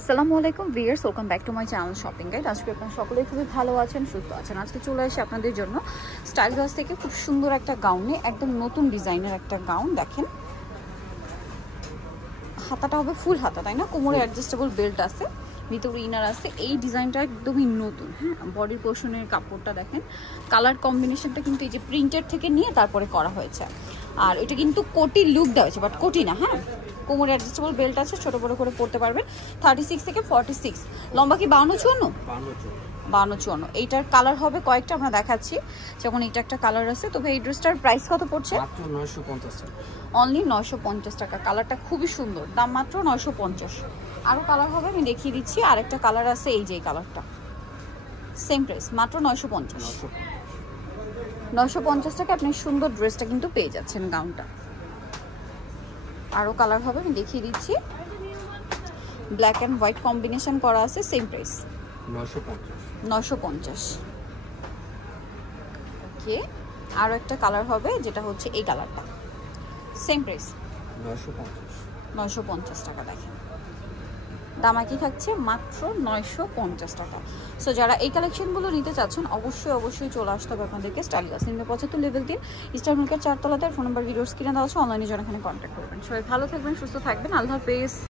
আসসালামু আলাইকুম viewers, welcome back to my channel shopping guide. আজকে আপনারা সকলেই খুবই ভালো আছেন, সুস্থ আছেন। আজকে চলে আসি আপনাদের জন্য স্টাইল গার্লস থেকে খুব সুন্দর একটা গাউনে, একদম নতুন ডিজাইনের একটা গাউন। দেখেন হাতাটা হবে ফুল হাতা, তাই না? কোমরে অ্যাডজাস্টেবল বেল্ট আছে, ভিতরে ইনার আছে। এই ডিজাইনটা একদমই নতুন। হ্যাঁ, বডির পোর্শনের কাপড়টা দেখেন, কালার কম্বিনেশনটা কিন্তু এই যে প্রিন্টের থেকে নিয়ে তারপরে করা হয়েছে। আর এটা কিন্তু কোটি লুক দেওয়া হয়েছে, বাট কোটি না। হ্যাঁ, কোমরে অ্যাডজাস্টেবল বেল্ট আছে, ছোট বড় করে পড়তে পারবেন। 36 থেকে 46, লম্বা কি 52-54? 52-54। এইটার কালার হবে কয়েকটা, আমরা দেখাচ্ছি। যেমন এইটা একটা কালার আছে। তবে এই ড্রেসটার প্রাইস কত পড়ছে? মাত্র 950 টাকা। অনলি 950 টাকা। কালারটা খুবই সুন্দর, দাম মাত্র 950। আরও কালার হবে, আমি দেখিয়ে দিচ্ছি। আরেকটা কালার আছে, এই যে কালারটা, সেম প্রাইস, মাত্র 950। 950 টাকা আপনি সুন্দর ড্রেসটা কিন্তু পেয়ে যাচ্ছেন, গাউনটা। আরও কালার হবে, আমি দেখিয়ে দিচ্ছি। ব্ল্যাক অ্যান্ড হোয়াইট কম্বিনেশন করা আছে, সেম প্রাইস 950। ওকে, আরও একটা কালার হবে, যেটা হচ্ছে এই কালারটা, সেম প্রাইস 950 টাকা। দেখেন দাম একই থাকছে, মাত্র 950 টাকা। সো যারা এই কালেকশনগুলো নিতে চাচ্ছেন অবশ্যই চলে আসতে হবে আপনাদেরকে style girls, 75 level 3 Easter market 4 তলাতে। ফোন নাম্বার ভিডিওস কিনে দেওয়া আছে, অনলাইনে যারা এখানে কন্ট্যাক্ট করবেন। সবাই ভালো থাকবেন, সুস্থ থাকবেন, আল্লাহ হাফেজ।